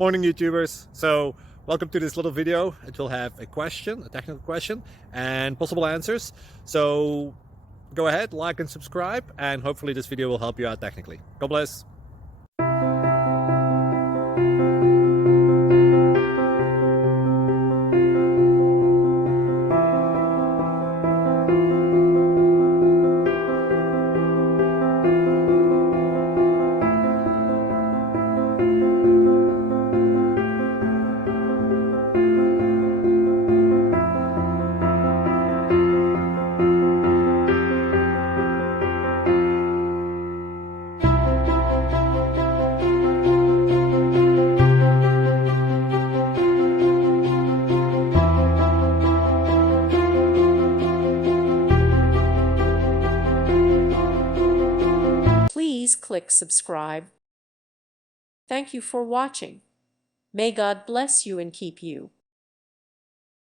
Morning, YouTubers. So welcome to this little video. It will have a question, a technical question, and possible answers. So go ahead, like and subscribe, and hopefully this video will help you out technically. God bless. Please click subscribe. Thank you for watching. May God bless you and keep you.